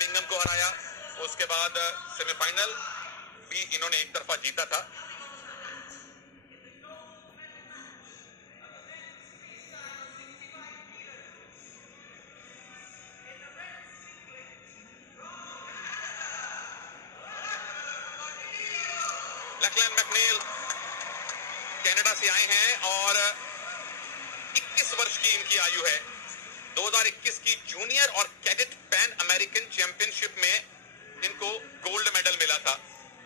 Bingham को हराया। उसके बाद सेमीफाइनल भी इन्होंने एक तरफा जीता था। लैकलैंड मैकनील कनाडा से आए हैं और 21 वर्ष की इनकी आयु है। 2021 की जूनियर और कैडेट पैन अमेरिकन चैंपियनशिप में इनको गोल्ड मेडल मिला था,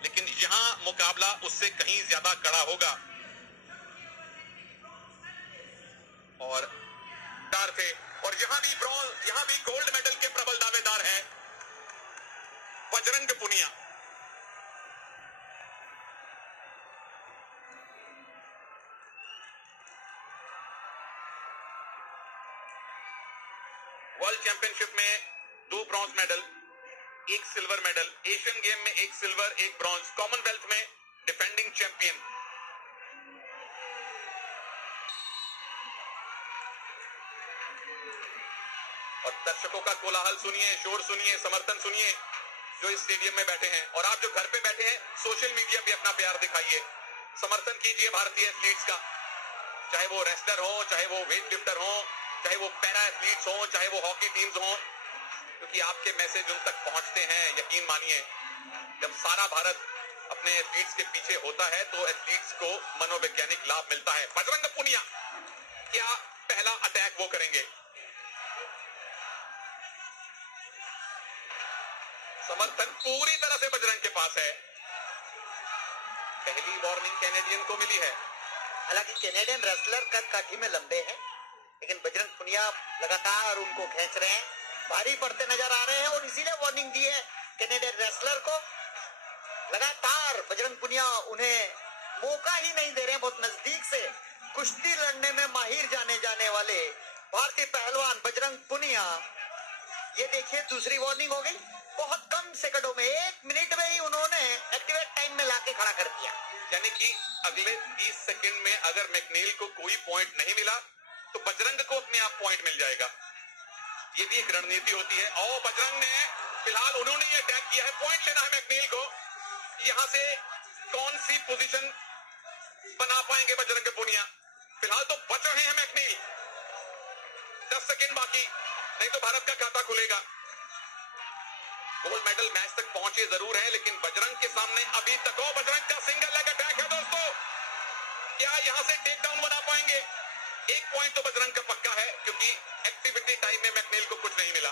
लेकिन यहां मुकाबला उससे कहीं ज्यादा कड़ा होगा। और थे और यहां भी ब्रॉन्ज, यहां भी गोल्ड मेडल के प्रबल दावेदार हैं बजरंग पुनिया। वर्ल्ड चैंपियनशिप में 2 bronze medal, 1 silver medal, Asian game में 1 सिल्वर 1 ब्रॉन्ज, कॉमनवेल्थ में डिफेंडिंग चैंपियन। और दर्शकों का कोलाहल सुनिए, शोर सुनिए, समर्थन सुनिए जो इस स्टेडियम में बैठे हैं। और आप जो घर पे बैठे हैं, सोशल मीडिया पे अपना प्यार दिखाइए, समर्थन कीजिए भारतीय एथलीट्स का, चाहे वो रेसलर हो, चाहे वो वेट लिफ्टर हो, चाहे वो पैरा एथलीट्स हो, चाहे वो हॉकी टीम्स हो, क्योंकि आपके मैसेज उन तक पहुंचते हैं। यकीन मानिए, जब सारा भारत अपने एथलीट्स के पीछे होता है तो एथलीट्स को मनोवैज्ञानिक लाभ मिलता है। बजरंग पुनिया, क्या पहला अटैक वो करेंगे? समर्थन पूरी तरह से बजरंग के पास है। पहली वार्निंग कैनेडियन को मिली है। हालांकि कैनेडियन रेसलर कद काठी में लंबे हैं, लेकिन बजरंग पुनिया लगातार उनको खींच रहे हैं, भारी पड़ते नजर आ रहे हैं और इसीलिए वार्निंग दी है कैनेडियन रेसलर को। लगातार बजरंग पुनिया उन्हें मौका ही नहीं दे रहे हैं। बहुत नजदीक से कुश्ती लड़ने में माहिर जाने वाले भारतीय पहलवान बजरंग पुनिया, ये देखिए दूसरी वार्निंग हो गई। बहुत कम सेकंडों में, 1 मिनट में ही उन्होंने एक्टिवेट टाइम में लाके खड़ा कर दिया। यानी कि अगले 30 सेकंड में अगर मैकनील को कोई पॉइंट नहीं मिला तो बजरंग को अपने आप पॉइंट मिल जाएगा। ये भी एक रणनीति होती है। और बजरंग ने फिलहाल उन्होंने ये अटैक किया है, पॉइंट लेना है मैकनील को। यहां से कौन सी पोजीशन बना पाएंगे बजरंग पुनिया? फिलहाल तो बच रहे हैं मैकनील। 10 सेकंड बाकी, नहीं तो भारत का खाता खुलेगा। गोल्ड मेडल मैच तक पहुंचे जरूर है, लेकिन बजरंग के सामने अभी तक बजरंग का सिंगल लेग अटैक है दोस्तों। क्या यहां से टेक डाउन बना पाएंगे? 1 पॉइंट तो बजरंग का पक्का है, क्योंकि एक्टिविटी टाइम में मैकनील को कुछ नहीं मिला।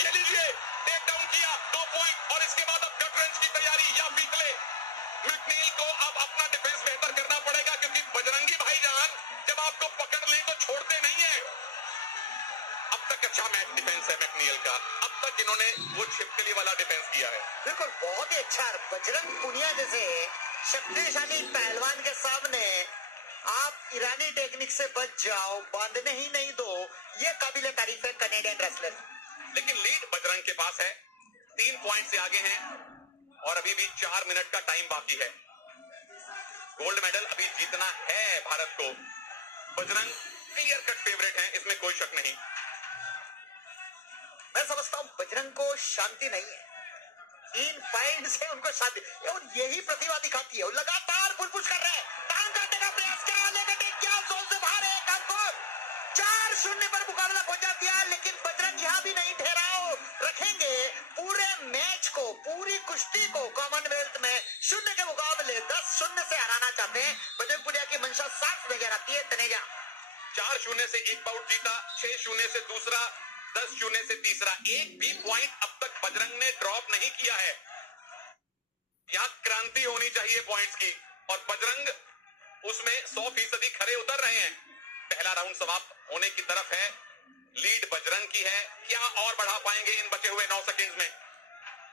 ये लीजिए, टेक डाउन किया, 2 पॉइंट। और इसके बाद अब कट रेंज की तैयारी या बीतले। मैकनील को अब अपना डिफेंस बेहतर करना पड़ेगा, क्योंकि बजरंगी भाईजान जब आपको पकड़ ले तो छोड़ते नहीं है। अब तक अच्छा मैच डिफेंस है मैकनील का। अब तक इन्होंने वो छिपकली वाला डिफेंस किया है। बिल्कुल, बहुत ही अच्छा। बजरंग पुनिया जैसे शक्तिशाली पहलवान के सामने आप ईरानी टेक्निक से बच जाओ, बांधने ही नहीं दो, ये काबिले तारीफ है कैनेडियन रेसलर। लेकिन लीड बजरंग के पास है, 3 पॉइंट से आगे हैं और अभी भी 4 मिनट का टाइम बाकी है। गोल्ड मेडल अभी जीतना है भारत को। बजरंग क्लियर कट फेवरेट है, इसमें कोई शक नहीं। मैं समझता हूं बजरंग को शांति नहीं है, 3 पॉइंट से उनको शांति, और यही प्रतिभा दिखाती है। वो लगातार पुश कर रहे हैं, टांग काटने का प्रयास किया, लेकिन क्या जोर से बाहर है। 4-0 पर मुकाबला पहुंचा दिया, लेकिन बजरंग यहां भी नहीं ठहराओ रखेंगे। पूरे मैच को, पूरी कुश्ती को कॉमनवेल्थ में 0 के मुकाबले 10-0 से हराना चाहते हैं। बजरंग पुनिया की मंशा साफ नजर आती है। तनेजा 4-0 से 1 बाउट जीता, 6-0 से दूसरा, 10-0 से तीसरा। एक भी पॉइंट अब तक बजरंग ने ड्रॉप नहीं किया है। यहां क्रांति होनी चाहिए पॉइंट्स की, और बजरंग उसमें 100% खरे उतर रहे हैं। पहला राउंड समाप्त होने की तरफ है, लीड बजरंग की है। क्या और बढ़ा पाएंगे इन बचे हुए 9 सेकंड्स में?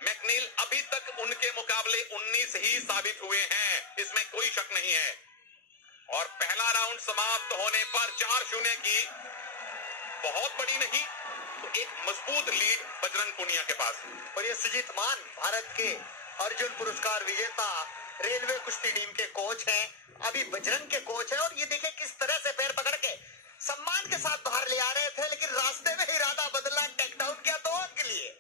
मैकनील अभी तक उनके मुकाबले 19 ही साबित हुए हैं, इसमें कोई शक नहीं है। और पहला राउंड समाप्त होने पर 4-0 की बहुत बड़ी नहीं तो एक मजबूत लीड बजरंग पुनिया के पास। और ये सुजीत मान भारत के अर्जुन पुरस्कार विजेता रेलवे कुश्ती टीम के कोच हैं, अभी बजरंग के कोच हैं। और ये देखिए किस तरह से पैर पकड़ के सम्मान के साथ बाहर ले आ रहे थे, लेकिन रास्ते में इरादा बदला, टेक डाउन किया 2 अंक के लिए।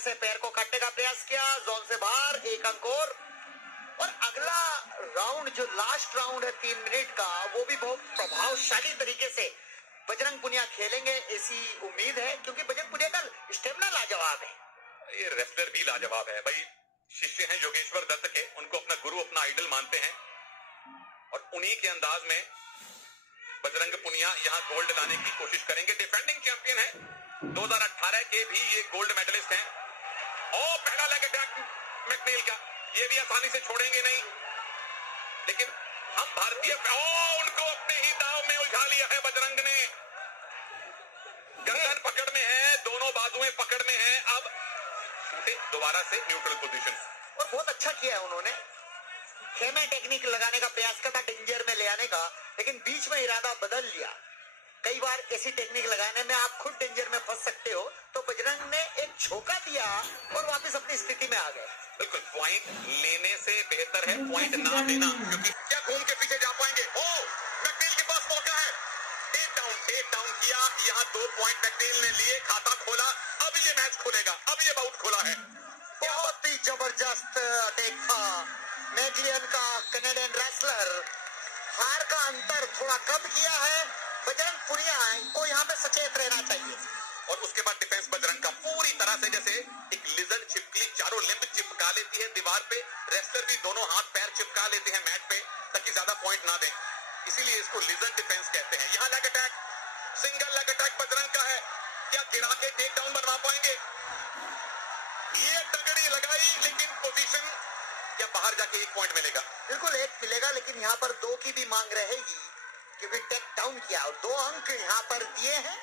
से पैर को काटने का प्रयास किया, जोन से बाहर, 1 अंक और अगला राउंड जो लास्ट राउंड है 3 मिनट का, वो भी बहुत प्रभावशाली तरीके से बजरंग पुनिया खेलेंगे ऐसी उम्मीद है, क्योंकि बजरंग पुनिया का स्टेमिना लाजवाब है। ये रेसलर भी लाजवाब है भाई। शिष्य हैं योगेश्वर दत्त के, उनको अपना गुरु, अपना आइडल मानते हैं और उन्हीं के अंदाज में बजरंग पुनिया यहां गोल्ड लाने की कोशिश करेंगे। डिफेंडिंग चैंपियन है, 2018 के भी ये गोल्ड मेडलिस्ट हैं। और पहला लेग अटैक मैकनील का, ये भी आसानी से छोड़ेंगे नहीं, लेकिन हम भारतीय उनको अपने ही दाव में उलझा लिया है बजरंग ने। गर्दन पकड़ में है, दोनों बाजुएं पकड़ में है। अब दोबारा से न्यूट्रल पोजीशन, और बहुत अच्छा किया है उन्होंने। खेमे टेक्निक लगाने का प्रयास करता डेंजर में ले आने का, लेकिन बीच में इरादा बदल लिया। कई बार ऐसी टेक्निक लगाने में आप खुद डेंजर में फंस सकते हो, तो बजरंग ने एक झोंका दिया और वापस अपनी स्थिति में आ गए। बिल्कुल, पॉइंट लेने से बेहतर है पॉइंट ना लेना, क्योंकि क्या घूम के पीछे जा पाएंगे। मैकनील के पास मौका है, टेक डाउन किया। यहाँ 2 पॉइंट मैकनील ने लिए, खाता खोला। अब ये मैच खुलेगा, अब ये बाउट खुला है। बहुत ही जबरदस्त अटैक था मैकलियन का। कनाडियन रेसलर हार का अंतर थोड़ा कम किया है। बजरंग पुनिया को यहाँ पे सचेत रहना चाहिए। और उसके बाद डिफेंस बजरंग का पूरी तरह से, जैसे एक लिजर्ड छिपकली चारों लिंब चिपका लेती है दीवार पे, रेसलर भी दोनों हाथ पैर चिपका लेते हैं मैट पे ताकि ज्यादा पॉइंट ना दें। इसीलिए इसको लिजर्ड डिफेंस कहते हैं। यहाँ leg attack, single leg attack Bajrang का है। क्या गिरा के टेक डाउन बनवा पाएंगे? ये तगड़ी लगाई, लेकिन पोजीशन, क्या बाहर जाके 1 पॉइंट मिलेगा? बिल्कुल 1 मिलेगा, लेकिन यहाँ पर 2 की भी मांग रहेगी, क्योंकि टेक डाउन किया और 2 अंक यहाँ पर दिए हैं।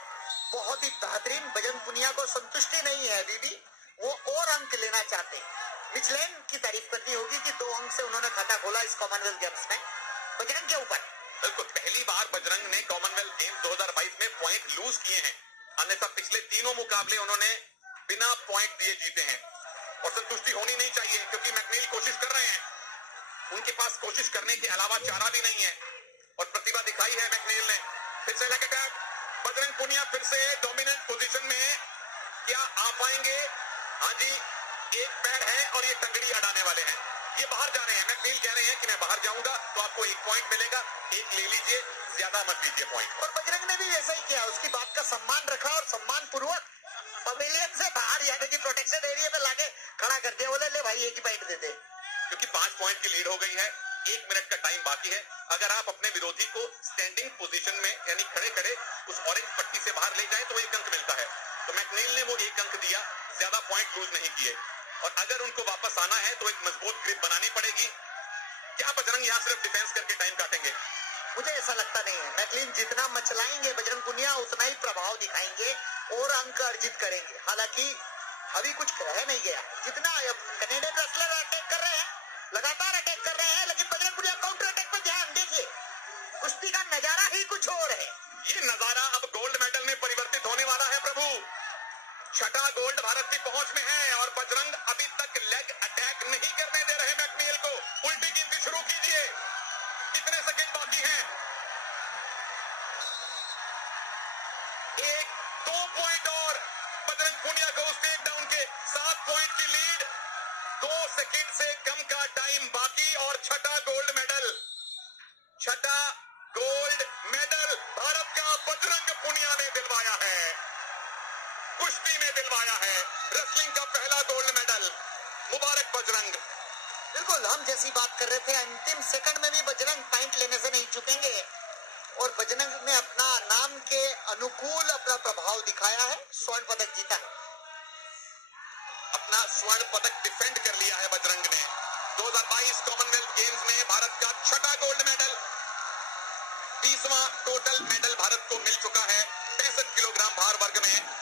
बहुत ही बेहतरीन। बजरंग पुनिया को संतुष्टि नहीं है अभी भी, वो और अंक लेना चाहते हैं। मिचलेन की तारीफ करनी होगी कि 2 अंक से उन्होंने खाता खोला इस कॉमनवेल्थ गेम्स में बजरंग के ऊपर। बिल्कुल, पहली बार बजरंग ने कॉमनवेल्थ गेम्स 2022 में पॉइंट लूज किए हैं, अन्यथा पिछले तीनों मुकाबले उन्होंने बिना पॉइंट दिए जीते हैं। और संतुष्टि होनी नहीं चाहिए, क्योंकि मैकनील कोशिश कर रहे हैं। उनके पास कोशिश करने के अलावा चारा भी नहीं है, और प्रतिभा दिखाई है मैकनील ने। फिर से लेग अटैक, बजरंग पुनिया फिर से डोमिनेंट पोजीशन में, क्या आ पाएंगे? हाँ जी, 1 पैर है और ये टंगड़ी अड़ाने वाले हैं। ये बाहर जा रहे हैं। मैकनील कह रहे हैं कि मैं बाहर जाऊंगा तो आपको 1 पॉइंट मिलेगा, 1 ले लीजिए, ज्यादा मत लीजिए पॉइंट। और बजरंग ने भी ऐसा ही किया, उसकी बात का सम्मान रखा और सम्मान पूर्वक पवेलियन से बाहर यानी कि प्रोटेक्शन एरिया में लाके खड़ा कर दिया। बोले ले भाई 1 ही पॉइंट दे दे, क्योंकि 5 पॉइंट की लीड हो गई है, 1 मिनट का टाइम बाकी है। अगर आप अपने विरोधी को स्टैंडिंग पोजीशन में यानी खड़े खड़े उस ऑरेंज पट्टी से बाहर ले जाए तो 1 अंक मिलता है। तो मैकनील ने वो 1 अंक दिया, ज्यादा पॉइंट लूज नहीं किए। और अगर उनको वापस आना है तो एक मजबूत ग्रिप बनानी पड़ेगी। क्या बजरंग यहाँ सिर्फ डिफेंस करके टाइम काटेंगे? मुझे ऐसा लगता नहीं है। मैकलिन जितना मचलाएंगे बजरंग पुनिया उतना ही प्रभाव दिखाएंगे और अंक अर्जित करेंगे। हालांकि अभी कुछ रह नहीं गया। जितना कनाडियन रेसलर अटैक कर रहे हैं, लगातार अटैक कर रहे हैं, लेकिन बजरंग पुनिया काउंटर अटैक पर ध्यान दीजिए। कुश्ती का नजारा ही कुछ और है। ये नजारा अब गोल्ड मेडल में परिवर्तित होने वाला है प्रभु। 6ठा गोल्ड भारत की पहुंच में है और बजरंग अभी तक लेग अटैक नहीं करने दे रहे मैकनील को। उल्टी गिनती शुरू कीजिए, कितने सेकंड बाकी हैं? 1-2 पॉइंट और बजरंग पुनिया को उस टेक डाउन के 7 पॉइंट की लीड। 2 सेकंड से कम का टाइम बाकी और 6ठा गोल्ड मेडल, 6ठा गोल्ड मेडल भारत का बजरंग पुनिया ने दिलवाया है, कुश्ती में दिलवाया है। रेसलिंग का पहला गोल्ड मेडल, मुबारक बजरंग। बिल्कुल, हम जैसी बात कर रहे थे, अंतिम सेकंड में भी बजरंग पॉइंट लेने से नहीं चुकेंगे और बजरंग ने अपना नाम के अनुकूल अपना प्रभाव दिखाया है, स्वर्ण पदक जीता है। अपना स्वर्ण पदक डिफेंड कर लिया है बजरंग ने। 2022 कॉमनवेल्थ गेम्स में भारत का 6ठा गोल्ड मेडल, 20वां टोटल मेडल भारत को मिल चुका है 65 किलोग्राम भार वर्ग में।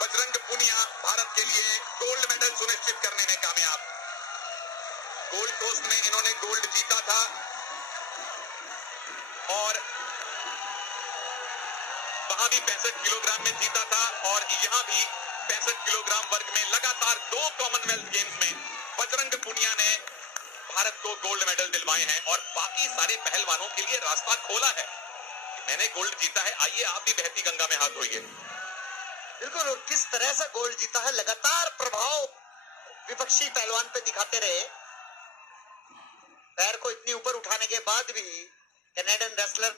बजरंग पुनिया भारत के लिए गोल्ड मेडल सुनिश्चित करने में कामयाब। गोल्ड कोस्ट में इन्होंने गोल्ड जीता था और वहां भी 65 किलोग्राम में जीता था और यहां भी 65 किलोग्राम वर्ग में लगातार 2 कॉमनवेल्थ गेम्स में बजरंग पुनिया ने भारत को गोल्ड मेडल दिलवाए हैं और बाकी सारे पहलवानों के लिए रास्ता खोला है। मैंने गोल्ड जीता है, आइए आप भी बहती गंगा में हाथ धोइए। बिल्कुल, और किस तरह से गोल्ड जीता है, लगातार प्रभाव विपक्षी पहलवान पे दिखाते रहे। पैर को इतनी ऊपर उठाने के बाद भी कैनेडियन रेसलर